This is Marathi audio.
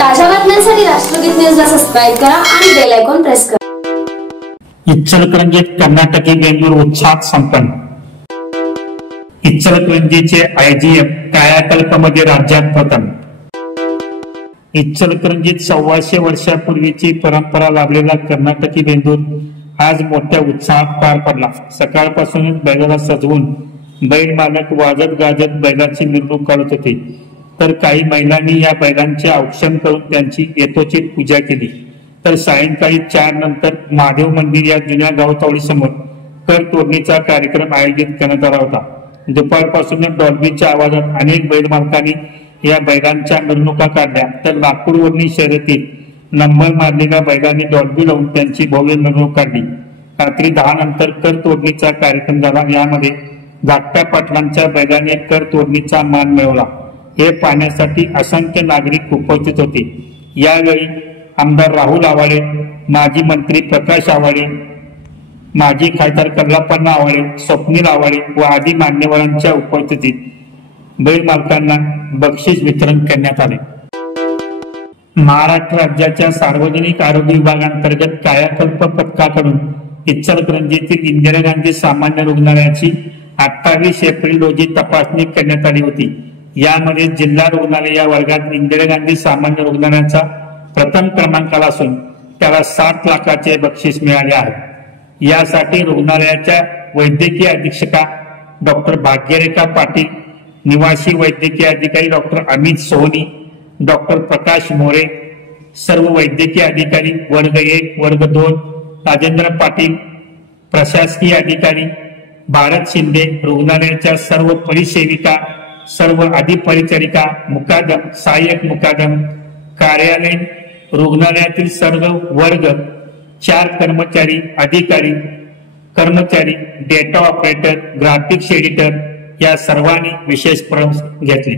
ताज्या बातम्यांसाठी राष्ट्रगीत न्यूजला सबस्क्राइब करा आणि बेल आयकॉन प्रेस करा। इचलकरंजीत कर्नाटकी बेंदूर उत्साहात संपन्न। इचलकरंजीचे आयजीएम कायाकल्पामध्ये राज्यात प्रथम। इचलकरंजीत 125 वर्षापूर्वीची परंपरा लाभलेला कर्नाटकी बेंदूर आज मोठ्या उत्साहात पार पडला। सकाळपासूनच बैलाला सजवून बैल मालक वाजत गाजत बैलाची मिरवणूक काढत होते, तर काही महिलांनी या बैलांचे औक्षण करून त्यांची यथोचित पूजा केली। तर सायंकाळी 4 नंतर महादेव मंदिर या जुन्या गावतावडी समोर कर तोडणीचा कार्यक्रम आयोजित करण्यात आला होता। दुपारपासूनच डॉल्बीच्या आवाजात अनेक बैल मालकांनी या बैलांच्या मिरवणुका काढल्या, तर लाकूडवरणी शर्यतीत नंबर मारलेल्या बैलांनी डॉल्बी लावून त्यांची भव्य मिरवणूक काढली। रात्री 10 नंतर कर तोडणीचा कार्यक्रम झाला। यामध्ये धाकट्या पाटलांच्या बैलाने कर तोडणीचा मान मिळवला। हे पाहण्यासाठी असंख्य नागरिक उपस्थित होते। यावेळी आमदार राहुल आवाळे, माजी मंत्री प्रकाश आवाळे, माजी खासदार कल्लापण्णा आवाळे, स्वप्नील आवाळे व आदी मान्यवरांच्या उपस्थितीत बैल मालकांना बक्षीस वितरण करण्यात आले। महाराष्ट्र राज्याच्या सार्वजनिक आरोग्य विभागांतर्गत कायाकल्प पथकाकडून इचलकरंजीतील इंदिरा गांधी सामान्य रुग्णालयाची 28 एप्रिल रोजी तपासणी करण्यात आली होती। यामध्ये जिल्हा रुग्णालय या वर्गात इंदिरा गांधी सामान्य रुग्णालयाचा प्रथम क्रमांकाला असून त्याला 60 लाखाचे बक्षीस मिळाले आहे। यासाठी रुग्णालयाच्या वैद्यकीय अधीक्षका डॉक्टर भाग्यरेखा पाटील, निवासी वैद्यकीय अधिकारी डॉक्टर अमित सोहनी, डॉक्टर प्रकाश मोरे, सर्व वैद्यकीय अधिकारी वर्ग 1 वर्ग 2, राजेंद्र पाटील, प्रशासकीय अधिकारी भारत शिंदे, रुग्णालयाच्या सर्व परिसेविका, सर्व अधिपरिचारिका, मुकादम, सहाय्यक मुकादम, कार्यालयीन रुग्णालयातील सर्व वर्ग 4 कर्मचारी, अधिकारी, कर्मचारी, डेटा ऑपरेटर, ग्राफिक्स एडिटर या सर्वांनी विशेष प्रवेश घेतले।